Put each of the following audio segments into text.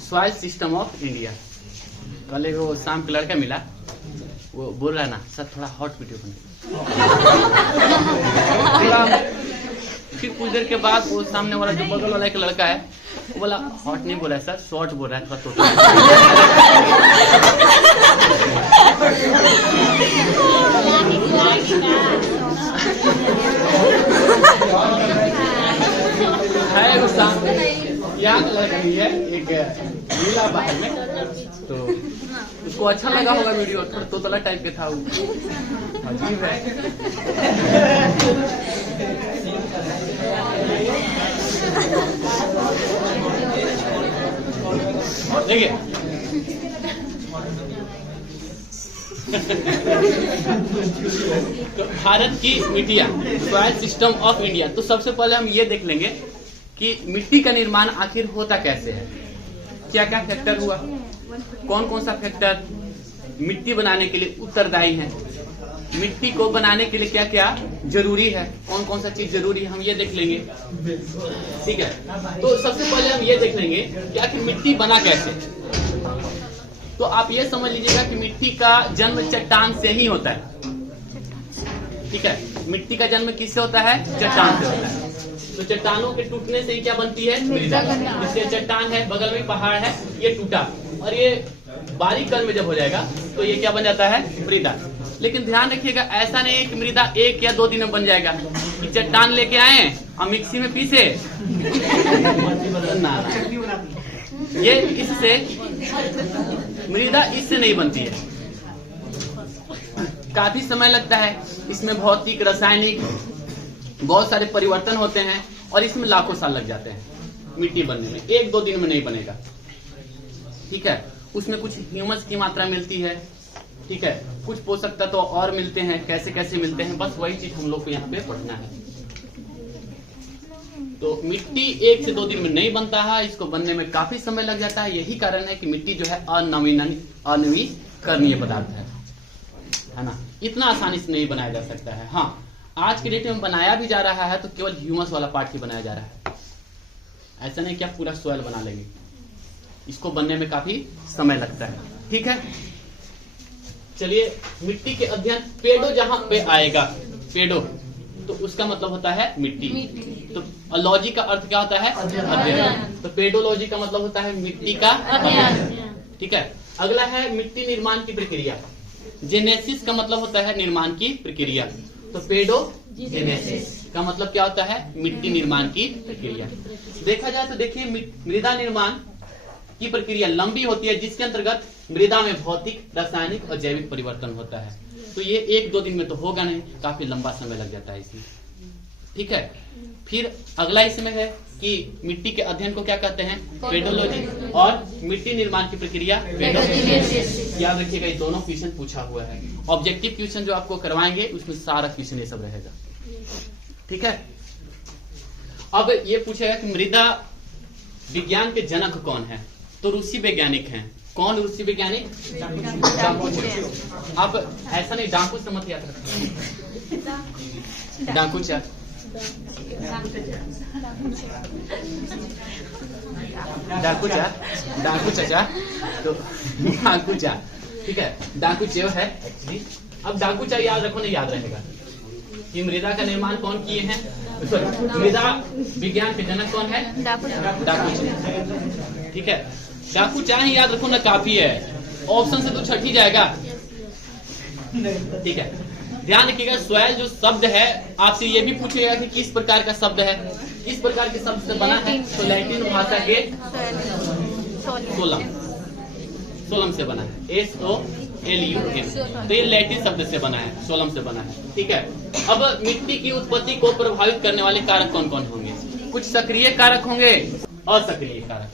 Soil system of India. कल वो शाम का लड़का मिला, वो बोल रहा ना सर थोड़ा हॉट वीडियो बने। फिर कुछ देर के बाद वो सामने वाला जो बगल वाला एक लड़का है वो बोला हॉट नहीं बोला है सर, शॉर्ट बोल रहा है थोड़ा टोटल। है गुस्सा यहाँ लड़का नहीं है, एक नीला बाहर में, तो उसको अच्छा लगा होगा वीडियो, थोड़ा तोतला टाइप के था वो, अजीब है। देखिए तो भारत की मिट्टियां, सॉइल सिस्टम ऑफ इंडिया। तो सबसे पहले हम ये देख लेंगे कि मिट्टी का निर्माण आखिर होता कैसे है, क्या क्या फैक्टर हुआ, कौन कौन सा फैक्टर मिट्टी बनाने के लिए उत्तरदायी है, मिट्टी को बनाने के लिए क्या क्या जरूरी है, कौन कौन सा चीज जरूरी है, हम ये देख लेंगे। ठीक है, तो सबसे पहले हम ये देख लेंगे कि आखिर मिट्टी बना कैसे। तो आप ये समझ लीजिएगा कि मिट्टी का जन्म चट्टान से ही होता है। ठीक है, मिट्टी का जन्म किससे होता है? चट्टान से होता है। तो चट्टानों के टूटने से ही क्या बनती है? मृदा। इसलिए चट्टान है, बगल में पहाड़ है, ये टूटा और ये बारीक कण में जब हो जाएगा तो ये क्या बन जाता है? मृदा। लेकिन ध्यान रखिएगा, ऐसा नहीं है कि मृदा 1 या 2 दिन में बन जाएगा, कि चट्टान लेके आए और मिक्सी में पीसे ना, ये इससे मृदा इससे नहीं बनती है। काफी समय लगता है, इसमें भौतिक रासायनिक बहुत सारे परिवर्तन होते हैं और इसमें लाखों साल लग जाते हैं मिट्टी बनने में, 1-2 दिन में नहीं बनेगा। ठीक है, उसमें कुछ ह्यूमस की मात्रा मिलती है, ठीक है, कुछ पोषक तत्व और मिलते हैं, कैसे कैसे मिलते हैं, बस वही चीज हम लोग को यहाँ पे पढ़ना है। तो मिट्टी 1 से 2 दिन में नहीं बनता है, इसको बनने में काफी समय लग जाता है। यही कारण है कि मिट्टी जो है अनवीकरणीय पदार्थ है ना, इतना आसानी से नहीं बनाया जा सकता है। हाँ, आज के डेट में बनाया भी जा रहा है तो केवल ह्यूमस वाला पार्ट ही बनाया जा रहा है, ऐसा नहीं कि आप पूरा सॉइल बना लेंगे, इसको बनने में काफी समय लगता है। ठीक है, चलिए मिट्टी के अध्ययन, पेड़ो जहां पे आएगा, पेड़ो तो उसका मतलब होता है मिट्टी। तो लॉजी का अर्थ क्या होता है? अध्ययन। तो पेडोलॉजी का मतलब होता है मिट्टी का अध्ययन। ठीक है, अगला है मिट्टी निर्माण की प्रक्रिया। जेनेसिस का मतलब होता है निर्माण की प्रक्रिया, तो पेडोजेनेसिस का मतलब क्या होता है? मिट्टी निर्माण की प्रक्रिया। देखा जाए तो देखिए, मृदा निर्माण की प्रक्रिया लंबी होती है, जिसके अंतर्गत मृदा में भौतिक, रासायनिक और जैविक परिवर्तन होता है। तो ये 1-2 दिन में तो होगा नहीं, काफी लंबा समय लग जाता है इसमें। ठीक है, फिर अगला इसमें है कि मिट्टी के अध्ययन को क्या कहते हैं? पेडोलॉजी, और मिट्टी निर्माण की प्रक्रिया पेडोजेनेसिस। याद रखिएगा, ये दोनों क्वेश्चन पूछा हुआ है। ऑब्जेक्टिव क्वेश्चन जो आपको करवाएंगे उसमें सारा क्वेश्चन ये सब रहेगा। ठीक है, अब ये पूछेगा कि मृदा विज्ञान के जनक कौन है? तो रूसी वैज्ञानिक हैं। कौन रूसी वैज्ञानिक? डाकुचा। अब ऐसा नहीं, डाकू से मत याद रखना, डाकुचा। डाकुचा, डाकुचा, तो डाकुचा। ठीक है, डाकुचेव है एक्चुअली। अब डाकुचा याद रखो, नहीं याद रहेगा कि मृदा का निर्माण कौन किए हैं, मृदा विज्ञान के जनक कौन है? डाकुचा। ठीक है, डाकुचा ही याद रखो ना, काफी है, ऑप्शन से तो छट ही जाएगा। ठीक है, ध्यान रखिएगा, सॉइल जो शब्द है आपसे ये भी पूछेगा कि किस प्रकार का शब्द है, किस प्रकार के शब्द से बना है, तो लैटिन भाषा के सोलम से बना है, SOLUM। तो ये लैटिन शब्द से बना है, सोलम से बना है। ठीक है, अब मिट्टी की उत्पत्ति को प्रभावित करने वाले कारक कौन कौन होंगे? कुछ सक्रिय कारक होंगे, असक्रिय कारक,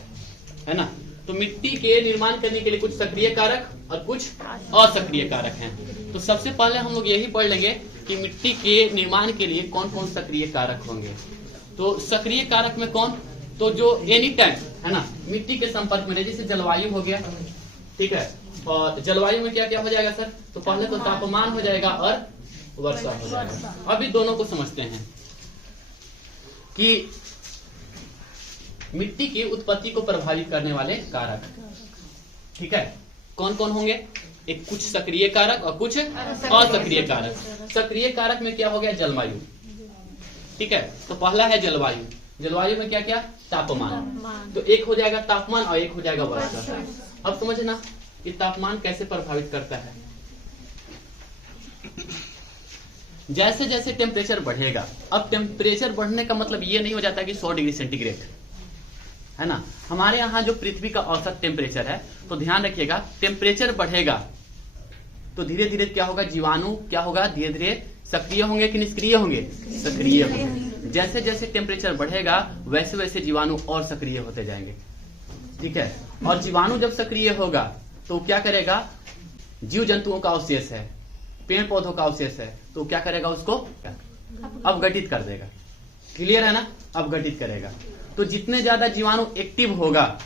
है ना। तो मिट्टी के निर्माण करने के लिए कुछ सक्रिय कारक और कुछ असक्रिय कारक हैं। तो सबसे पहले हम लोग यही पढ़ लेंगे कि मिट्टी के निर्माण के लिए कौन कौन सक्रिय कारक होंगे। तो सक्रिय कारक में कौन? तो जो एनी टाइम, है ना, मिट्टी के संपर्क में रहे, जैसे जलवायु हो गया। ठीक है, और जलवायु में क्या क्या हो जाएगा सर? तो पहले तो तापमान हो जाएगा और वर्षा हो जाएगा। अभी दोनों को समझते हैं कि मिट्टी की उत्पत्ति को प्रभावित करने वाले कारक। ठीक है, कौन कौन होंगे? एक कुछ सक्रिय कारक और कुछ असक्रिय कारक। सक्रिय कारक में क्या हो गया? जलवायु। ठीक है, तो पहला है जलवायु। जलवायु में क्या क्या? तापमान। तो एक हो जाएगा तापमान और एक हो जाएगा वर्षा। अब समझना कि तापमान कैसे प्रभावित करता है। जैसे जैसे टेम्परेचर बढ़ेगा, अब टेम्परेचर बढ़ने का मतलब ये नहीं हो जाता कि 100 डिग्री सेंटीग्रेड, है ना। हमारे यहाँ जो पृथ्वी का औसत टेम्परेचर है, तो ध्यान रखिएगा, टेम्परेचर बढ़ेगा तो धीरे धीरे क्या होगा? जीवाणु क्या होगा? धीरे धीरे सक्रिय होंगे कि निष्क्रिय होंगे? सक्रिय होंगे। जैसे जैसे टेम्परेचर बढ़ेगा वैसे वैसे जीवाणु और सक्रिय होते जाएंगे। ठीक है, और जीवाणु जब सक्रिय होगा तो क्या करेगा? जीव जंतुओं का अवशेष है, पेड़ पौधों का अवशेष है, तो क्या करेगा? उसको अपघटित कर देगा। क्लियर है ना? अपघटित करेगा। तो जितने ज्यादा जीवाणु एक्टिव होगा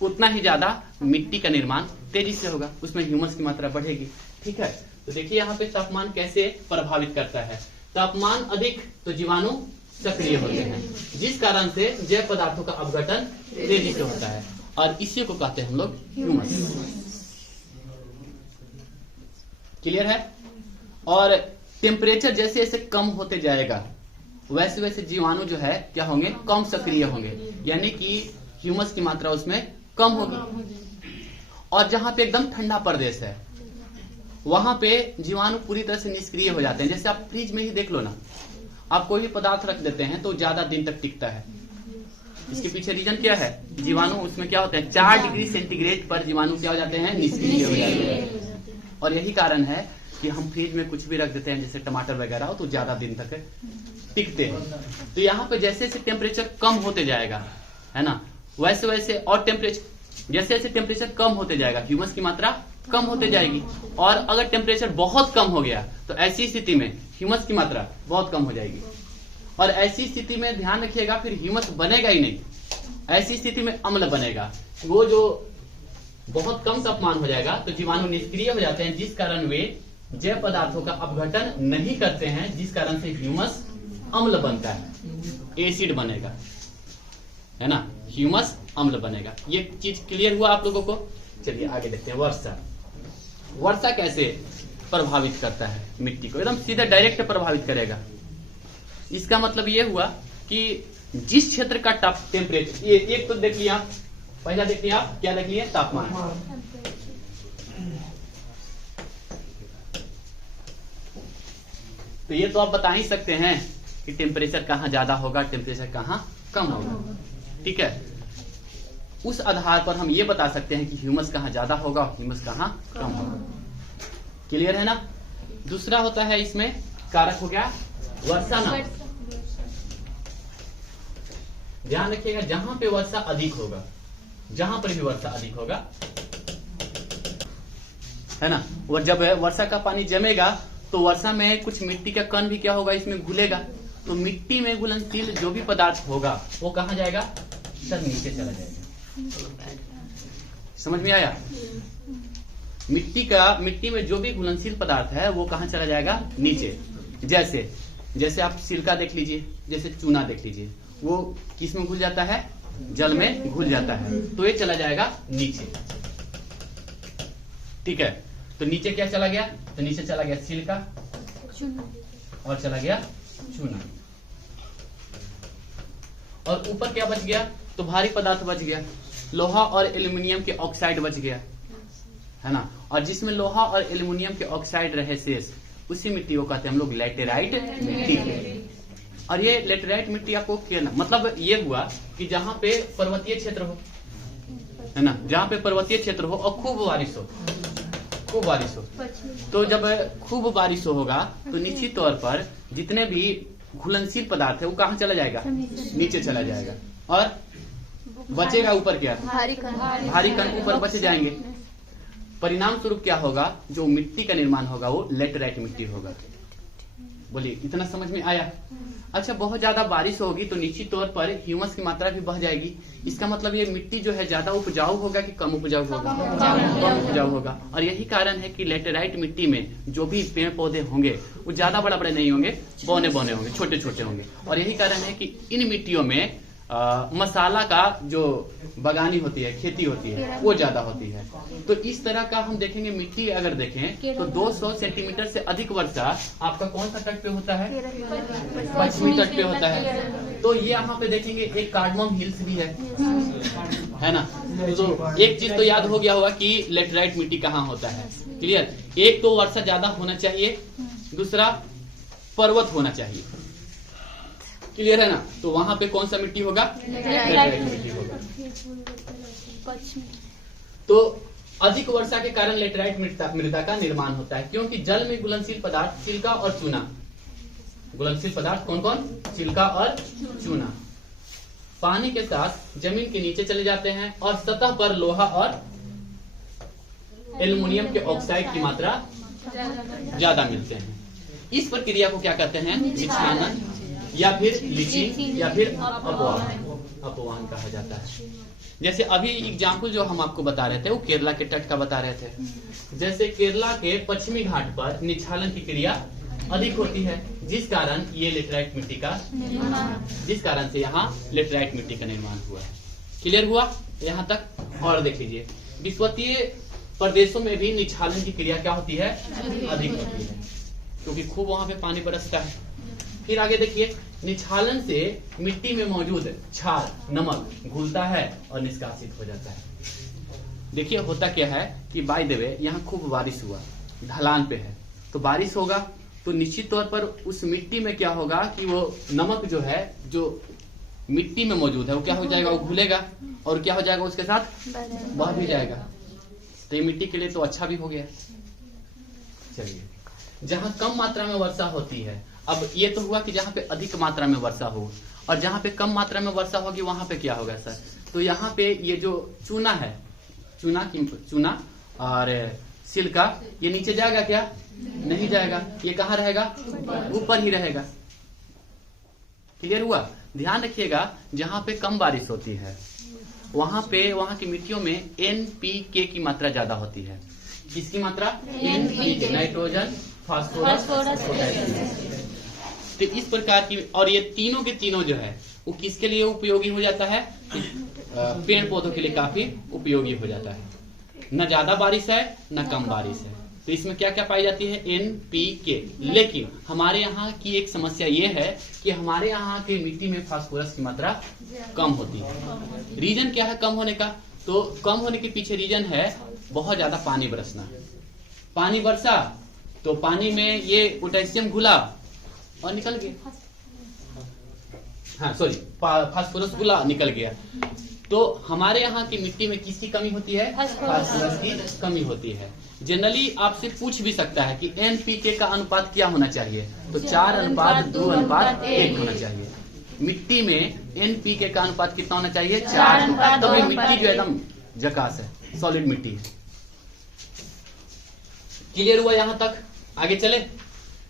उतना ही ज्यादा मिट्टी का निर्माण तेजी से होगा, उसमें ह्यूमस की मात्रा बढ़ेगी। ठीक है, तो देखिए यहाँ पे तापमान कैसे प्रभावित करता है। तापमान अधिक तो जीवाणु सक्रिय होते हैं, जिस कारण से जैव पदार्थों का अपघटन तेजी से होता है, और इसी को कहते हैं हम लोग ह्यूमस। क्लियर है? और टेम्परेचर जैसे जैसे कम होते जाएगा वैसे वैसे जीवाणु जो है क्या होंगे? कम सक्रिय होंगे, यानी कि ह्यूमस की मात्रा उसमें कम होगी। और जहां पे एकदम ठंडा प्रदेश है वहां पे जीवाणु पूरी तरह से निष्क्रिय हो जाते हैं। जैसे आप फ्रिज में ही देख लो ना, आप कोई भी पदार्थ रख देते हैं तो ज्यादा दिन तक टिकता है। इसके पीछे रीजन क्या है? जीवाणु उसमें क्या होते हैं? 4 डिग्री सेंटीग्रेड पर जीवाणु क्या हो जाते हैं? निष्क्रिय हो जाते हैं। और यही कारण है कि हम फ्रिज में कुछ भी रख देते हैं, जैसे टमाटर वगैरह हो, तो ज्यादा दिन तक टिकते हैं। तो यहाँ पे जैसे जैसे टेम्परेचर कम होते जाएगा, है ना, वैसे वैसे, और टेम्परेचर जैसे जैसे टेम्परेचर कम होते जाएगा ह्यूमस की मात्रा कम होते जाएगी। और अगर टेम्परेचर बहुत कम हो गया तो ऐसी स्थिति में ह्यूमस की मात्रा बहुत कम हो जाएगी। और ऐसी स्थिति में ध्यान रखिएगा, फिर ह्यूमस बनेगा ही नहीं, ऐसी स्थिति में अम्ल बनेगा। वो जो बहुत कम तापमान हो जाएगा तो जीवाणु निष्क्रिय हो जाते हैं, जिस कारण वे जैव पदार्थों का अपघटन नहीं करते हैं, जिस कारण से ह्यूमस अम्ल बनता है, एसिड बनेगा, है ना, ह्यूमस अम्ल बनेगा। ये चीज क्लियर हुआ आप लोगों को? चलिए आगे देखते हैं। वर्षा। वर्षा कैसे प्रभावित करता है मिट्टी को? एकदम सीधे डायरेक्ट प्रभावित करेगा। इसका मतलब ये हुआ कि जिस क्षेत्र का टेम्परेचर, ये एक तो देख लिया, पहला देख लिया, क्या देख लिया? तापमान। तो ये तो आप बता ही सकते हैं कि टेम्परेचर कहाँ ज्यादा होगा, टेम्परेचर कहाँ कम होगा। ठीक है, उस आधार पर हम ये बता सकते हैं कि ह्यूमस कहाँ ज्यादा होगा और ह्यूमस कहाँ कम होगा। क्लियर है ना? दूसरा होता है इसमें कारक हो गया वर्षा ना। ध्यान रखिएगा, जहां पे वर्षा अधिक होगा, जहां पर भी वर्षा अधिक होगा, है ना, और जब वर्षा का पानी जमेगा तो वर्षा में कुछ मिट्टी का कण भी क्या होगा? इसमें घुलेगा। तो मिट्टी में घुलनशील जो भी पदार्थ होगा वो कहाँ जाएगा? सर नीचे चला जाएगा। समझ में आया? मिट्टी में जो भी घुलनशील पदार्थ है वो कहाँ चला जाएगा? नीचे। जैसे आप सिरका देख लीजिए, जैसे चूना देख लीजिए, वो किस में घुल जाता है? जल में घुल जाता है, तो ये चला जाएगा नीचे। ठीक है, तो नीचे क्या चला गया? तो नीचे चला गया सिरका और चला गया चूना, और ऊपर क्या बच गया? तो भारी पदार्थ बच गया, लोहा और एल्यूमिनियम के ऑक्साइड बच गया, है ना। और जिसमें लोहा और एल्यूमिनियम के ऑक्साइड रहे शेष, उसी मिट्टी को कहते हैं हम लोग लैटेराइट मिट्टी। और ये लैटेराइट मिट्टी आपको कहना मतलब ये हुआ कि जहाँ पे पर्वतीय क्षेत्र हो, है ना, जहाँ पे पर्वतीय क्षेत्र हो और खूब बारिश हो, तो जब खूब बारिश होगा तो निश्चित तौर पर जितने भी घुलनशील पदार्थ है वो कहाँ चला जाएगा? नीचे चला जाएगा, और बचेगा ऊपर क्या? भारी कण ऊपर बच जाएंगे। परिणाम स्वरूप क्या होगा? जो मिट्टी का निर्माण होगा वो लैटेराइट मिट्टी होगा। बोलिए, इतना समझ में आया? अच्छा, बहुत ज्यादा बारिश होगी तो निश्चित तौर पर ह्यूमस की मात्रा भी बढ़ जाएगी। इसका मतलब ये मिट्टी जो है ज्यादा उपजाऊ होगा कि कम उपजाऊ होगा? कम उपजाऊ होगा। और यही कारण है कि लैटेराइट मिट्टी में जो भी पेड़ पौधे होंगे वो ज्यादा बड़े बड़े नहीं होंगे, बौने बौने होंगे, छोटे छोटे होंगे। और यही कारण है कि इन मिट्टियों में मसाला का जो बगानी होती है, खेती होती है, वो ज्यादा होती है। तो इस तरह का हम देखेंगे मिट्टी अगर देखें तो 200 सेंटीमीटर से अधिक वर्षा आपका कौन सा तट पे होता है? पश्चिमी तट पे होता है। तो ये यहाँ पे देखेंगे एक कार्डमम हिल्स भी है ना। तो एक चीज तो याद हो गया होगा कि लेटराइट मिट्टी कहाँ होता है। क्लियर? एक तो वर्षा ज्यादा होना चाहिए, दूसरा पर्वत होना चाहिए। क्लियर है ना। तो वहां पे कौन सा मिट्टी होगा? लेटराइट मिट्टी होगा। तो अधिक वर्षा के कारण लेटराइट मृदा का निर्माण होता है, क्योंकि जल में घुलनशील पदार्थ सिलिका और चूना, घुलनशील पदार्थ कौन कौन? सिलिका और चूना पानी के साथ जमीन के नीचे चले जाते हैं और सतह पर लोहा और एल्युमिनियम के ऑक्साइड की मात्रा ज्यादा मिलते हैं। इस प्रक्रिया को क्या कहते हैं? निछालन या फिर लीचिंग या फिर अपवाहन कहा जाता है। जैसे अभी एग्जाम्पल जो हम आपको बता रहे थे वो केरला के तट का बता रहे थे। जैसे केरला के पश्चिमी घाट पर निछालन की क्रिया अधिक होती है, जिस कारण ये लेटराइट मिट्टी का जिस कारण से यहाँ लेटराइट मिट्टी का निर्माण हुआ है। क्लियर हुआ यहाँ तक? और देख लीजिए विषुवतीय प्रदेशों में भी निछालन की क्रिया क्या होती है? अधिक होती है, क्योंकि खूब वहां पे पानी बरसता है। फिर आगे देखिए, निछालन से मिट्टी में मौजूद क्षार, नमक घुलता है और निष्कासित हो जाता है। देखिए होता क्या है कि बाय द वे यहाँ खूब बारिश हुआ, ढलान पे है, तो बारिश होगा तो निश्चित तौर पर उस मिट्टी में क्या होगा कि वो नमक जो है जो मिट्टी में मौजूद है वो क्या हो जाएगा? वो घुलेगा और क्या हो जाएगा? उसके साथ बह भी जाएगा। तो ये मिट्टी के लिए तो अच्छा भी हो गया। चलिए, जहां कम मात्रा में वर्षा होती है, अब ये तो हुआ कि जहाँ पे अधिक मात्रा में वर्षा हो, और जहाँ पे कम मात्रा में वर्षा होगी वहां पे क्या होगा सर? तो यहाँ पे ये जो चूना है, चूना और सिलिका, ये नीचे जाएगा क्या? नहीं जाएगा। ये कहाँ रहेगा? ऊपर ही रहेगा। क्लियर हुआ? ध्यान रखिएगा, जहाँ पे कम बारिश होती है वहां की मिट्टियों में NPK की मात्रा ज्यादा होती है। किसकी मात्रा? NPK, nitrogen, phosphorus, potassium. तो इस प्रकार की, और ये तीनों के तीनों जो है वो किसके लिए उपयोगी हो जाता है? पेड़ पौधों के लिए काफी उपयोगी हो जाता है। न ज्यादा बारिश है न कम बारिश है, तो इसमें क्या क्या पाई जाती है? NPK। लेकिन हमारे यहाँ की एक समस्या ये है कि हमारे यहाँ की मिट्टी में फास्फोरस की मात्रा कम होती है। रीजन क्या है कम होने का? तो कम होने के पीछे रीजन है बहुत ज्यादा पानी बरसना। पानी बरसा तो पानी में ये पोटेशियम घुला और निकल गया, हाँ सॉरी, फास्फोरस घुला निकल गया। तो हमारे यहाँ की मिट्टी में किसकी कमी होती है? फास्फोरस की कमी होती है। जनरली आपसे पूछ भी सकता है कि NPK का अनुपात क्या होना चाहिए? तो 4:2:1 होना चाहिए। मिट्टी में NPK का अनुपात कितना होना चाहिए? 4। तो ये मिट्टी जो एकदम झकास है, सॉलिड मिट्टी है। क्लियर हुआ यहाँ तक? आगे चले।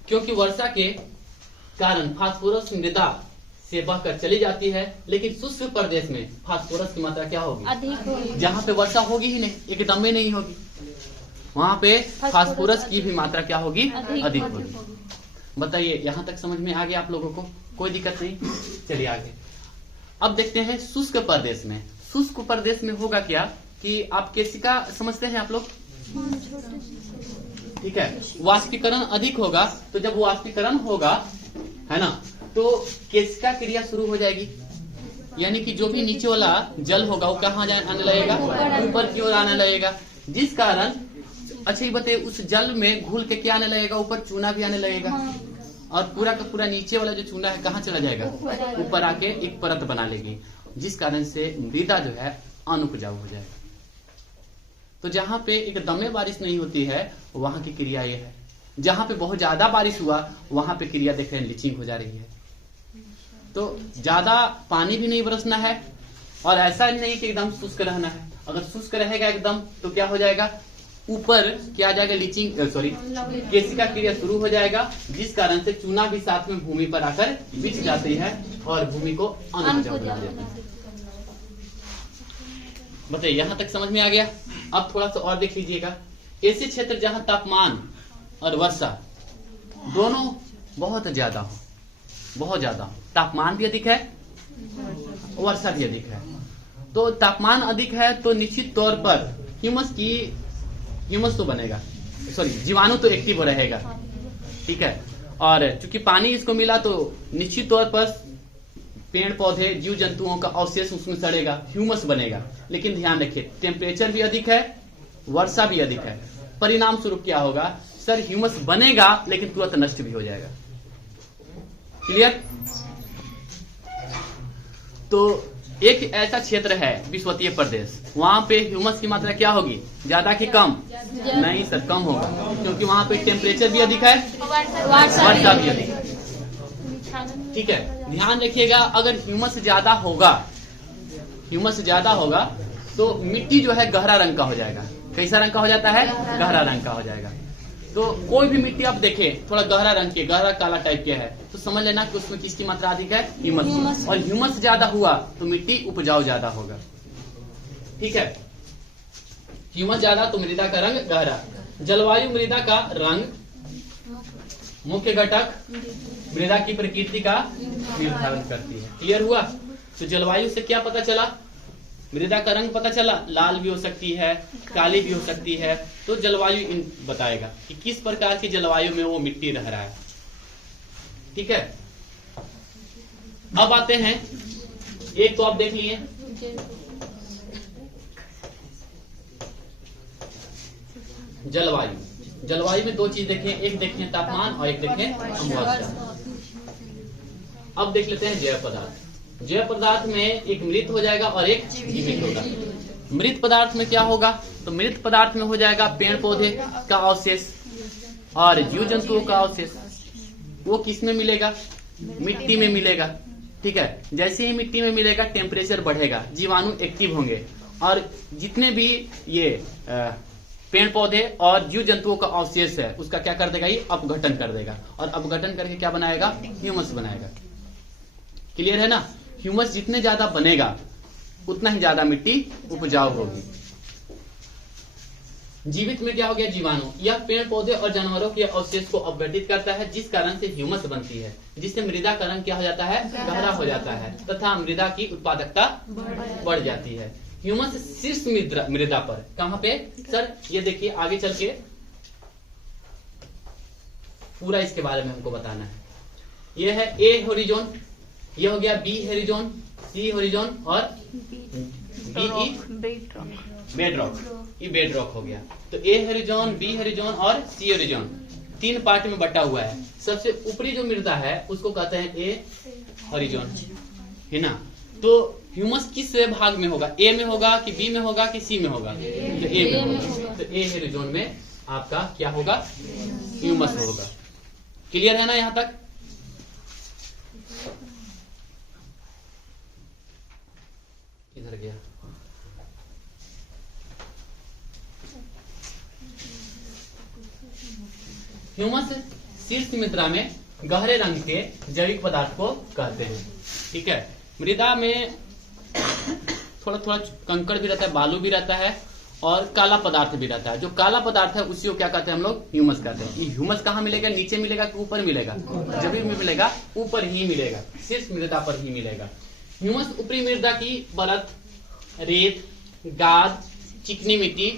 क्योंकि वर्षा के कारण फास्फोरस मृदा से बहकर चली जाती है, लेकिन शुष्क प्रदेश में फास्फोरस की मात्रा क्या होगी? अधिक होगी। जहाँ पे वर्षा होगी ही नहीं, एकदम में नहीं होगी, वहां पे फास्फोरस की भी मात्रा क्या होगी? अधिक होगी। बताइए यहाँ तक समझ में आ गया आप लोगों को? कोई दिक्कत नहीं? चलिए आगे। अब देखते हैं शुष्क प्रदेश में। शुष्क प्रदेश में होगा क्या कि आप केशिका समझते हैं आप लोग? ठीक है, वाष्पीकरण अधिक होगा, तो जब वाष्पीकरण होगा है ना, तो केशिका क्रिया शुरू हो जाएगी, यानी कि जो भी नीचे वाला जल होगा वो कहाँ आने लगेगा? ऊपर की ओर आने लगेगा, जिस कारण अच्छा ही बताइए उस जल में घुल के क्या आने लगेगा? ऊपर चूना भी आने लगेगा, और पूरा का पूरा नीचे वाला जो चूना है कहाँ चला जाएगा? ऊपर आके एक परत बना लेगी, जिस कारण से मृदा जो है अनुपजाऊ हो जाएगा। तो जहाँ पे एकदम में बारिश नहीं होती है वहां की क्रिया ये है। जहाँ पे बहुत ज्यादा बारिश हुआ वहां पे क्रिया देख रहे हैं लीचिंग हो जा रही है। तो ज्यादा पानी भी नहीं बरसना है और ऐसा नहीं कि एकदम शुष्क रहना है। अगर शुष्क रहेगा एकदम तो क्या हो जाएगा? ऊपर क्या आ जाएगा? लीचिंग सॉरी केशिका क्रिया शुरू हो जाएगा, जिस कारण से चूना भी साथ में भूमि पर आकर बिछ जाती है और भूमि को अनुपजाऊ बना देती है। बताइए यहाँ तक समझ में आ गया? अब थोड़ा सा और देख लीजिएगा। ऐसे क्षेत्र जहां तापमान और वर्षा दोनों बहुत ज्यादा हो, तापमान भी अधिक है वर्षा भी अधिक है। तो तापमान अधिक है तो निश्चित तौर पर ह्यूमस तो बनेगा, सॉरी जीवाणु तो एक्टिव रहेगा, ठीक है। और चूंकि पानी इसको मिला तो निश्चित तौर पर पेड़ पौधे जीव जंतुओं का अवशेष उसमें सड़ेगा, ह्यूमस बनेगा। लेकिन ध्यान रखिए टेम्परेचर भी अधिक है, वर्षा भी अधिक है, परिणाम स्वरूप क्या होगा सर, ह्यूमस बनेगा लेकिन तुरंत नष्ट भी हो जाएगा। क्लियर? तो एक ऐसा क्षेत्र है विषुवतीय प्रदेश, वहां पे ह्यूमस की मात्रा क्या होगी, ज्यादा कि कम? नहीं सर, कम होगा, क्योंकि वहां पे टेम्परेचर भी अधिक है, वर्षा भी अधिक है, ठीक है। ध्यान रखिएगा, अगर ह्यूमस ज्यादा होगा तो मिट्टी जो है गहरा रंग का हो जाएगा। कैसा रंग का हो जाता है? गहरा रंग का हो जाएगा। तो कोई भी मिट्टी आप देखें थोड़ा गहरा रंग के, गहरा काला टाइप के है, तो समझ लेना कि उसमें किसकी मात्रा अधिक है, ह्यूमस की। और ह्यूमस ज्यादा हुआ तो मिट्टी उपजाऊ ज्यादा होगा, ठीक है। ह्यूमस ज्यादा तो मृदा का रंग गहरा। जलवायु मृदा का रंग, मुख्य घटक मृदा की प्रकृति का निर्धारण करती है। क्लियर हुआ? तो जलवायु से क्या पता चला, मृदा का रंग पता चला, लाल भी हो सकती है, काली भी हो सकती है। तो जलवायु बताएगा कि किस प्रकार की जलवायु में वो मिट्टी रह रहा है, ठीक है। अब आते हैं, एक तो आप देख लिए जलवायु में दो चीज देखें, एक देखें तापमान और एक देखें अम्लता। अब देख लेते हैं जैव पदार्थ। जैव पदार्थ में एक मृत हो जाएगा और एक जीवित होगा। मृत पदार्थ में क्या होगा, तो मृत पदार्थ में हो जाएगा पेड़ पौधे का अवशेष और जीव जंतुओं का अवशेष। वो किस में मिलेगा, मिट्टी में मिलेगा, ठीक है। जैसे ही मिट्टी में मिलेगा टेम्परेचर बढ़ेगा, जीवाणु एक्टिव होंगे और जितने भी ये पेड़ पौधे और जीव जंतुओं का अवशेष है उसका क्या कर देगा, ये अपघटन कर देगा और अपघटन करके क्या बनाएगा, ह्यूमस बनाएगा। क्लियर है ना? ह्यूमस जितने ज्यादा बनेगा उतना ही ज्यादा मिट्टी उपजाऊ होगी। जीवित में क्या हो गया, जीवाणु। यह पेड़ पौधे और जानवरों के अवशेष को अपघटित करता है जिस कारण से ह्यूमस बनती है, जिससे मृदा का रंग क्या हो जाता है, गहरा हो जाता है तथा मृदा की उत्पादकता बढ़ जाती है। ह्यूमस शीर्ष मृदा पर, कहां पे सर, ये देखिए आगे चल के पूरा इसके बारे में हमको बताना है। ये है ए होरिजोन, ये हो गया बी होरिजोन, सी होरिजोन और बेड रॉक, ये बेड रॉक हो गया। तो ए होरिजोन, बी होरिजोन और सी होरिजोन तीन पार्ट में बटा हुआ है। सबसे ऊपरी जो मृदा है उसको कहते हैं ए होरिजोन, है ना। तो ह्यूमस किस भाग में होगा, ए में होगा कि बी में होगा कि सी में होगा, तो ए में होगा। तो ए होरिजोन में आपका क्या होगा, ह्यूमस होगा। क्लियर है ना यहां तक? किधर गया, ह्यूमस शीर्ष मृदा में गहरे रंग के जैविक पदार्थ को कहते हैं, ठीक है। मृदा में थोड़ा थोड़ा कंकड़ भी रहता है, बालू भी रहता है और काला पदार्थ भी रहता है। जो काला पदार्थ है उसी को क्या कहते हैं हम लोग, ह्यूमस कहते हैं। ये ह्यूमस कहाँ मिलेगा, नीचे मिलेगा कि ऊपर मिलेगा, जमीन में मिलेगा, ऊपर ही मिलेगा, शीर्ष मृदा पर ही मिलेगा। ह्यूमस ऊपरी मृदा की परत, रेत, गाद, चिकनी मिट्टी,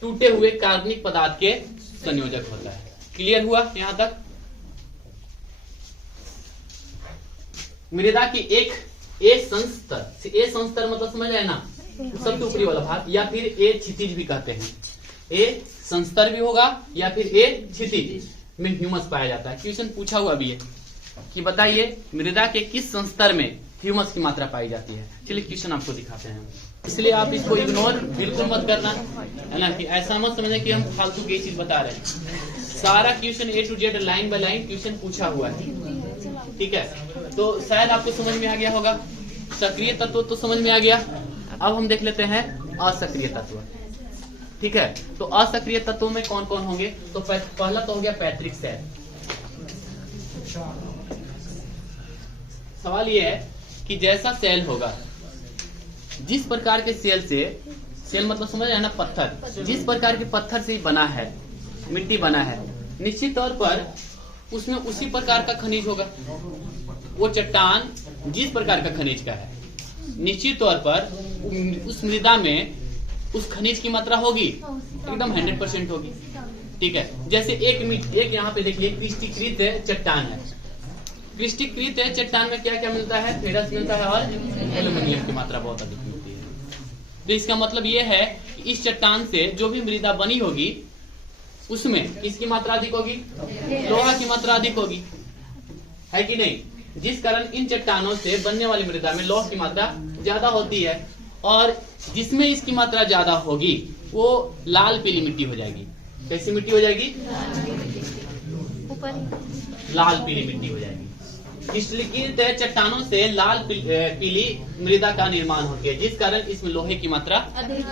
टूटे हुए कार्बनिक पदार्थ के संयोजक होता है। क्लियर हुआ यहां तक? मृदा की एक ए संस्तर मतलब समझ रहे हैं ना, सबसे ऊपरी वाला भाग, या फिर ए क्षितिज भी कहते हैं। ए संस्तर भी होगा या फिर ए क्षितिज में ह्यूमस पाया जाता है। क्वेश्चन पूछा हुआ भी है कि बताइए मृदा के किस संस्तर में ह्यूमस की मात्रा पाई जाती है। चलिए क्वेश्चन आपको दिखाते हैं, इसलिए आप इसको इग्नोर बिल्कुल मत करना, है ना, कि ऐसा मत समझे कि हम फालतू की चीज बता रहे हैं। सारा question A to Z line by line question पूछा हुआ है, ठीक है। तो शायद आपको समझ में आ गया होगा। सक्रिय तत्व तो समझ में आ गया। अब हम देख लेते हैं असक्रिय तत्व, ठीक है। तो असक्रिय तत्वों में कौन कौन होंगे, तो पहला तो हो गया पैतृक सेल। सवाल यह है कि जैसा सेल होगा, जिस प्रकार के सेल मतलब समझ रहे हैं ना, पत्थर, जिस प्रकार के पत्थर से बना है, मिट्टी बना है, निश्चित तौर पर उसमें उसी प्रकार का खनिज होगा। वो चट्टान जिस प्रकार का खनिज का है, निश्चित तौर पर उस मृदा में उस खनिज की मात्रा होगी, एकदम 100% होगी। ठीक है, जैसे एक यहाँ पे देखिए क्रिस्टीकृत चट्टान है। क्रिस्टीकृत चट्टान में क्या क्या मिलता है? फेरस मिलता है और एल्यूमिनियम की मात्रा बहुत अधिक मिलती है। तो इसका मतलब ये है कि इस चट्टान से जो भी मृदा बनी होगी उसमें किसकी मात्रा अधिक होगी? लोहा की मात्रा अधिक होगी, है कि नहीं? जिस कारण इन चट्टानों से बनने वाली मृदा में लोह की मात्रा ज्यादा होती है, और जिसमें इसकी मात्रा ज्यादा होगी वो लाल पीली मिट्टी हो जाएगी। कैसी मिट्टी हो जाएगी? लाल पीली मिट्टी हो जाएगी। क्रिस्टलीकृत चट्टानों से लाल पीली मृदा का निर्माण होती है, जिस कारण इसमें लोहे की मात्रा अधिक,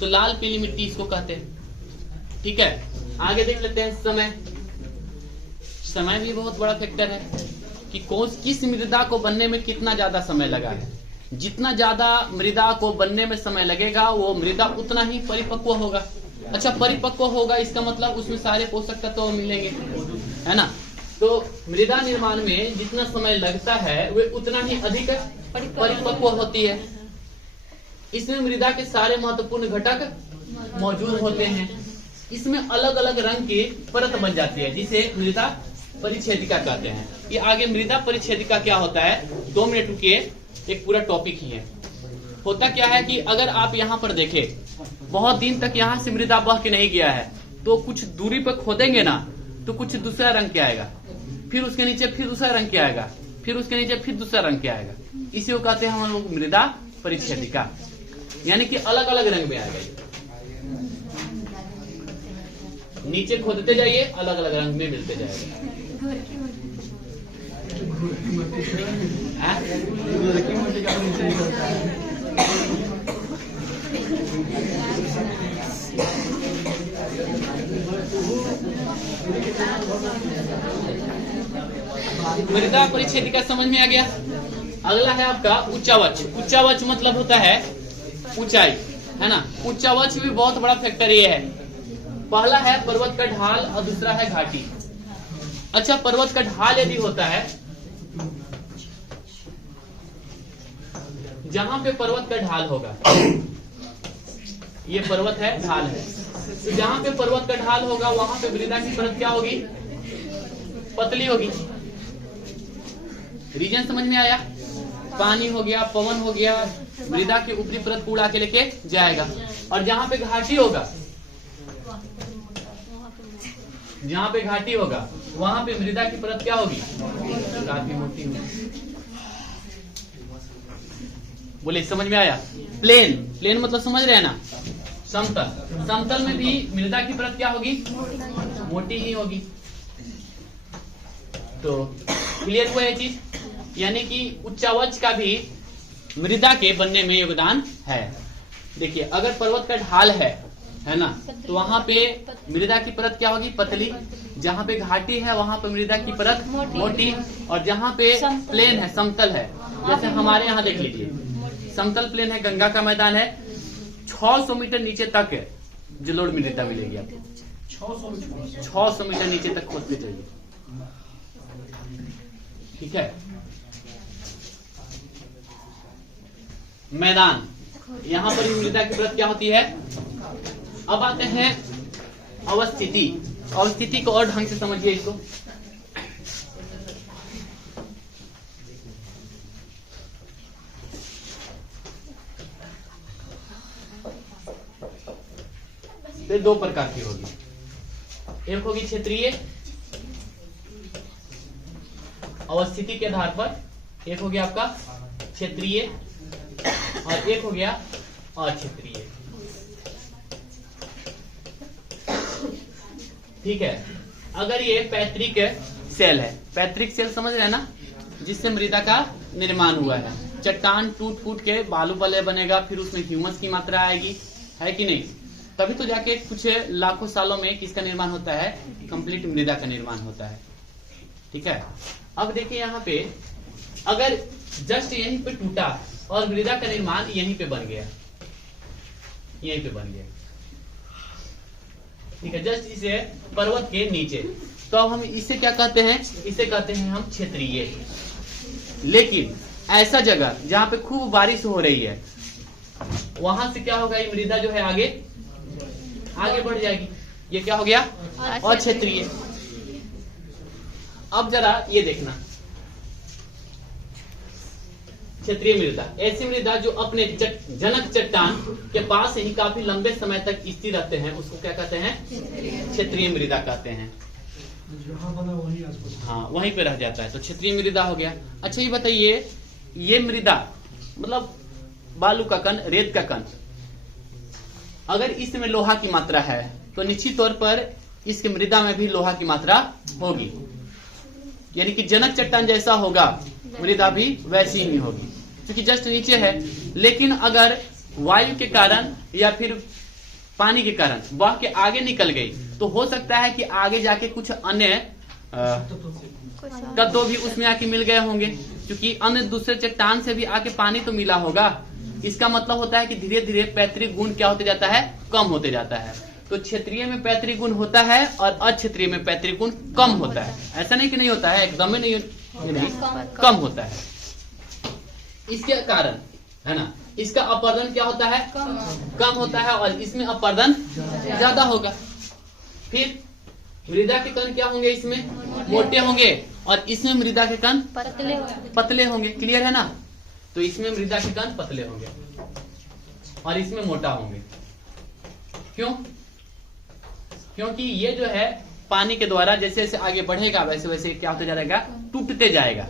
तो लाल पीली मिट्टी इसको कहते हैं। ठीक है, आगे देख लेते हैं समय। समय भी बहुत बड़ा फैक्टर है कि किस मृदा को बनने में कितना ज्यादा समय लगा है। जितना ज्यादा मृदा को बनने में समय लगेगा वो मृदा उतना ही परिपक्व होगा। अच्छा, परिपक्व होगा इसका मतलब उसमें सारे पोषक तत्व मिलेंगे, है ना? तो मृदा निर्माण में जितना समय लगता है वे उतना ही अधिक परिपक्व होती है। इसमें मृदा के सारे महत्वपूर्ण घटक मौजूद होते हैं। इसमें अलग अलग रंग की परत बन जाती है जिसे मृदा परिच्छेदिका कहते हैं। ये आगे मृदा परिच्छेदिका क्या होता है 2 मिनट रुकिए, एक पूरा टॉपिक ही है। होता क्या है कि अगर आप यहाँ पर देखें बहुत दिन तक यहाँ से मृदा बह के नहीं गया है तो कुछ दूरी पर खोदेंगे ना तो कुछ दूसरा रंग के आएगा, फिर उसके नीचे फिर दूसरा रंग के आएगा, फिर उसके नीचे फिर दूसरा रंग के आएगा। इसी को कहते हैं हम लोग मृदा परिच्छेदिका, यानी कि अलग अलग रंग में आएगा। नीचे खोदते जाइए अलग अलग रंग में मिलते जाएगा। मृदा परिच्छेदिका समझ में आ गया। अगला है आपका उच्चावच। उच्चावच मतलब होता है ऊंचाई, है ना? उच्चावच भी बहुत बड़ा फैक्टर ये है। पहला है पर्वत का ढाल और दूसरा है घाटी। अच्छा, पर्वत का ढाल यदि होता है, जहां पे पर्वत का ढाल होगा, ये पर्वत है, ढाल है, तो जहां पे पर्वत का ढाल होगा वहां पे मृदा की परत क्या होगी? पतली होगी। रीजन समझ में आया? पानी हो गया, पवन हो गया, मृदा की ऊपरी परत को उड़ा के लेके जाएगा। और जहां पे घाटी होगा, जहां पे घाटी होगा वहां पे मृदा की परत क्या होगी? काफी मोटी होगी। बोले समझ में आया? प्लेन, प्लेन मतलब समझ रहे हैं ना? समतल, समतल में भी मृदा की परत क्या होगी? मोटी ही होगी। तो क्लियर हुआ ये चीज? यानी कि उच्चावच का भी मृदा के बनने में योगदान है। देखिए, अगर पर्वत का ढाल है ना, तो वहां पे मृदा की परत क्या होगी? पतली। जहां पे घाटी है वहां पे मृदा की परत मोटी। और जहां पे प्लेन है, समतल है, जैसे हमारे यहाँ देख लीजिए समतल प्लेन है, गंगा का मैदान है, 600 मीटर नीचे तक जलोढ़ मृदा मिलेगी आपको। 600 मीटर नीचे तक खोदते चाहिए। ठीक है, मैदान, यहां पर मृदा की परत क्या होती है? अब आते हैं अवस्थिति। अवस्थिति को और ढंग से समझिए इसको। तो 2 प्रकार की होगी। एक होगी क्षेत्रीय अवस्थिति के आधार पर, एक हो गया आपका क्षेत्रीय और एक हो गया अक्षेत्रीय। ठीक है, अगर ये पैतृक सेल है, पैतृक सेल समझ रहे हैं ना, जिससे मृदा का निर्माण हुआ है, चट्टान टूट फूट के बालू बले बनेगा, फिर उसमें ह्यूमस की मात्रा आएगी, है कि नहीं? तभी तो जाके कुछ लाखों सालों में किसका निर्माण होता है? कंप्लीट मृदा का निर्माण होता है। ठीक है, अब देखिए यहाँ पे अगर जस्ट यहीं पे टूटा और मृदा का निर्माण यहीं पे बन गया, यहीं पे बन गया, ठीक है, जस्ट इसे पर्वत के नीचे, तो अब हम इसे क्या कहते हैं? इसे कहते हैं हम क्षेत्रीय। लेकिन ऐसा जगह जहां पे खूब बारिश हो रही है, वहां से क्या होगा, ये मृदा जो है आगे बढ़ जाएगी। ये क्या हो गया, अक्षेत्रीय। अब जरा ये देखना, क्षेत्रीय मृदा, ऐसी मृदा जो अपने जनक चट्टान के पास ही काफी लंबे समय तक स्थिर रहते हैं, उसको क्या कहते हैं, क्षेत्रीय मृदा कहते हैं। हाँ, वहीं पे रह जाता है, तो क्षेत्रीय मृदा हो गया। अच्छा, ये बताइए, ये मृदा मतलब बालू का कण, रेत का कण, अगर इसमें लोहा की मात्रा है तो निश्चित तौर पर इसके मृदा में भी लोहा की मात्रा होगी, यानी कि जनक चट्टान जैसा होगा मृदा भी वैसी ही होगी, क्योंकि जस्ट नीचे है। लेकिन अगर वायु के कारण या फिर पानी के कारण बह के आगे निकल गई, तो हो सकता है कि आगे जाके कुछ अन्य तत्व भी उसमें आके मिल गए होंगे, क्योंकि अन्य दूसरे चट्टान से भी आके पानी तो मिला होगा। इसका मतलब होता है कि धीरे धीरे पैतृक गुण क्या होते जाता है, कम होते जाता है। तो क्षेत्रीय में पैतृक गुण होता है और अक्षेत्रीय में पैतृक गुण कम होता है। ऐसा नहीं कि नहीं होता है, एकदम ही नहीं, कम होता है। इसके कारण है ना, इसका अपरदन क्या होता है, कम होता है, और इसमें अपरदन ज्यादा होगा। फिर मृदा के कण क्या होंगे, इसमें मोटे होंगे, और इसमें मृदा के कण पतले होंगे। क्लियर है ना, तो इसमें मृदा के कण पतले होंगे और इसमें मोटा होंगे। क्यों? क्योंकि ये जो है पानी के द्वारा जैसे जैसे आगे बढ़ेगा वैसे वैसे क्या होते जाएगा, टूटते जाएगा।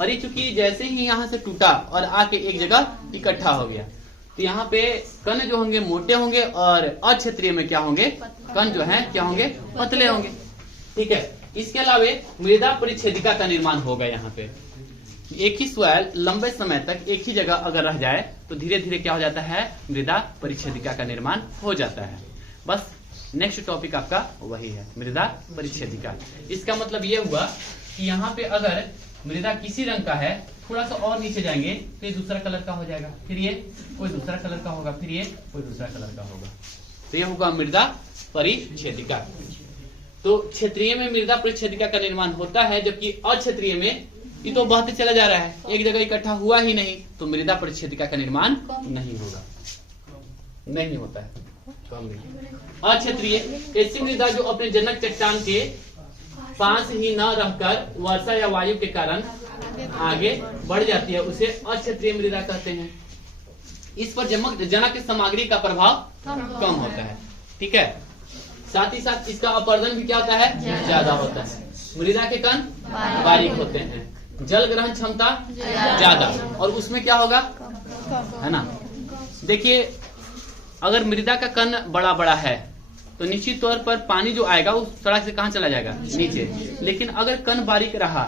और ये चूंकि जैसे ही यहाँ से टूटा और आके एक जगह इकट्ठा हो गया, तो यहाँ पे कण जो होंगे मोटे होंगे, और अक्षेत्रीय में क्या होंगे, कण जो है क्या होंगे, पतले होंगे। ठीक है। इसके अलावा मृदा परिच्छेदिका का निर्माण होगा। यहाँ पे एक ही सॉइल लंबे समय तक एक ही जगह अगर रह जाए तो धीरे धीरे क्या हो जाता है, मृदा परिच्छेदिका का निर्माण हो जाता है। बस नेक्स्ट टॉपिक आपका वही है, मृदा परिच्छेदिका। इसका मतलब ये हुआ कि यहाँ पे अगर मृदा किसी रंग का है, थोड़ा सा और नीचे जाएंगे तो ये दूसरा कलर का हो जाएगा, फिर ये कोई दूसरा कलर का होगा, फिर ये कोई दूसरा कलर का होगा। तो ये होगा मृदा परिच्छेदिका। तो क्षेत्रीय में मृदा परिच्छेदिका का निर्माण होता है, जबकि अक्षेत्रीय में ये तो बहते चला जा रहा है, एक जगह इकट्ठा हुआ ही नहीं, तो मृदा परिच्छेदिका का निर्माण नहीं होगा, नहीं होता है, कम नहीं। अक्षेत्रीय ऐसी मृदा जो अपने जनक चट्टान के पास ही न रहकर वर्षा या वायु के कारण आगे बढ़ जाती है, उसे अक्षेत्रीय मृदा कहते हैं। इस पर जनक सामग्री का प्रभाव कम होता है। ठीक है। साथ ही साथ इसका अपरदन भी क्या होता है, ज्यादा होता है। मृदा के कण बारीक होते हैं, जल ग्रहण क्षमता ज्यादा, और उसमें क्या होगा, है ना। देखिए, अगर मृदा का कण बड़ा बड़ा है तो निश्चित तौर पर पानी जो आएगा उस सड़क से कहाँ चला जाएगा, नीचे। लेकिन अगर कण बारीक रहा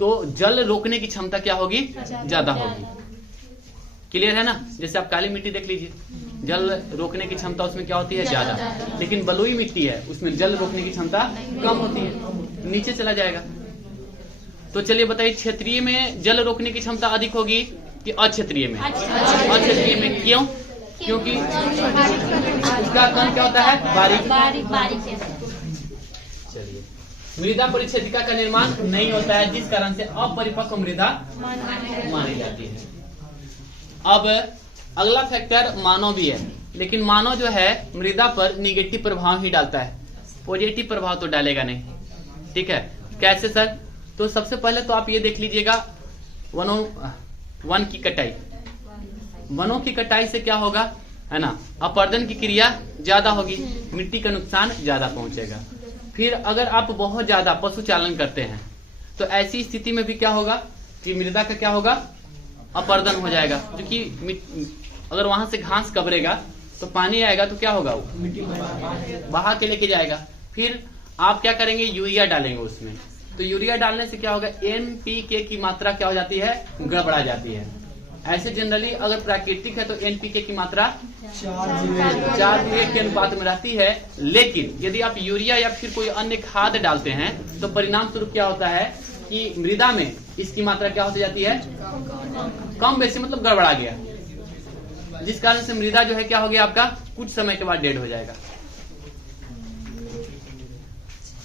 तो जल रोकने की क्षमता क्या होगी, ज्यादा होगी। क्लियर है ना। जैसे आप काली मिट्टी देख लीजिए, जल रोकने की क्षमता उसमें क्या होती है, ज्यादा। लेकिन बलुई मिट्टी है, उसमें जल रोकने की क्षमता कम होती है, नीचे चला जाएगा। तो चलिए बताइए, क्षेत्रीय में जल रोकने की क्षमता अधिक होगी कि अक्षेत्रीय में? अक्षेत्रीय में। क्यों? क्योंकि उसका कण क्या होता है, बारीक। चलिए, मृदा परिच्छेदिका का निर्माण नहीं होता है, जिस कारण से अपरिपक्व मृदा मानी जाती है। अब अगला फैक्टर मानव भी है, लेकिन मानव जो है मृदा पर निगेटिव प्रभाव ही डालता है, पॉजिटिव प्रभाव तो डालेगा नहीं। ठीक है। कैसे सर? तो सबसे पहले तो आप ये देख लीजिएगा, वन की कटाई। वनों की कटाई से क्या होगा, है ना, अपरदन की क्रिया ज्यादा होगी, मिट्टी का नुकसान ज्यादा पहुंचेगा। फिर अगर आप बहुत ज्यादा पशु चालन करते हैं तो ऐसी स्थिति में भी क्या होगा कि मृदा का क्या होगा, अपरदन हो जाएगा। क्योंकि अगर वहां से घास कबरेगा तो पानी आएगा तो क्या होगा, वो मिट्टी बहा के लेके जाएगा। फिर आप क्या करेंगे, यूरिया डालेंगे उसमें, तो यूरिया डालने से क्या होगा, एनपीके की मात्रा क्या हो जाती है, गड़बड़ा जाती है। ऐसे जनरली अगर प्राकृतिक है तो एनपीके की मात्रा 4:1 के अनुपात में रहती है। लेकिन यदि आप यूरिया या फिर कोई अन्य खाद डालते हैं तो परिणाम स्वरूप क्या होता है कि मृदा में इसकी मात्रा क्या होती जाती है, कम बेसी, मतलब गड़बड़ा गया, जिस कारण से मृदा जो है क्या हो गया, आपका कुछ समय के बाद डेड हो जाएगा।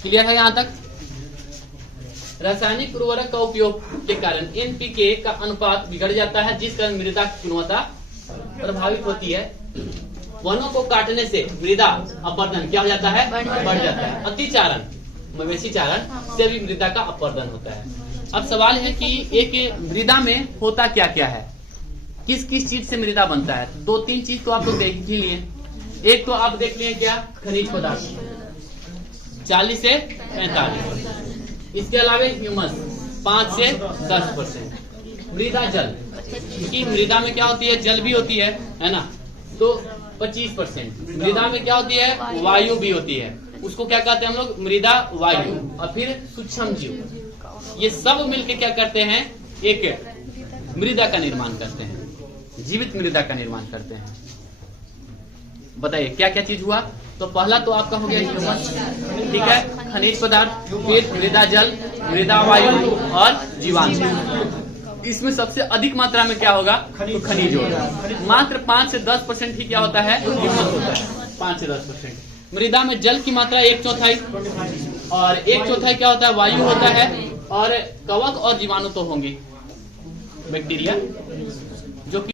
क्लियर है यहाँ तक? रासायनिक उर्वरक का उपयोग के कारण एनपीके का अनुपात बिगड़ जाता है, जिस कारण मृदा की गुणवत्ता प्रभावित होती है। वनों को काटने से मृदा अपरदन क्या हो जाता है, बढ़ जाता है। अतिचारण, मवेशी चारण से भी मृदा का अपरदन होता है। अब सवाल है कि एक मृदा में होता क्या क्या है, किस किस चीज से मृदा बनता है। 2-3 चीज तो आप लोग देख ही लिए। एक तो आप देख लिए क्या, खनिज पदार्थ 40 से 45%। इसके अलावा ह्यूमस 5 से 10%। मृदा जल, क्योंकि मृदा में क्या होती है, जल भी होती है ना, तो 25%। मृदा में क्या होती है, वायु भी होती है, उसको क्या कहते हैं हम लोग, मृदा वायु। और फिर सूक्ष्म जीव, ये सब मिलके क्या करते हैं, एक मृदा का निर्माण करते हैं, जीवित मृदा का निर्माण करते हैं। बताइए क्या क्या चीज हुआ। तो पहला तो आपका हो गया ह्यूमस, ठीक है, खनिज पदार्थ, फिर मृदा जल, मृदा वायु और जीवाणु। इसमें सबसे अधिक मात्रा में क्या होगा, तो खनिज होगा। मात्र 5 से 10% ही क्या होता है, ह्यूमस होता है, 5 से 10%। मृदा में जल की मात्रा 1/4 और 1/4 क्या होता है, वायु होता है। और कवक और जीवाणु तो होंगे, बैक्टीरिया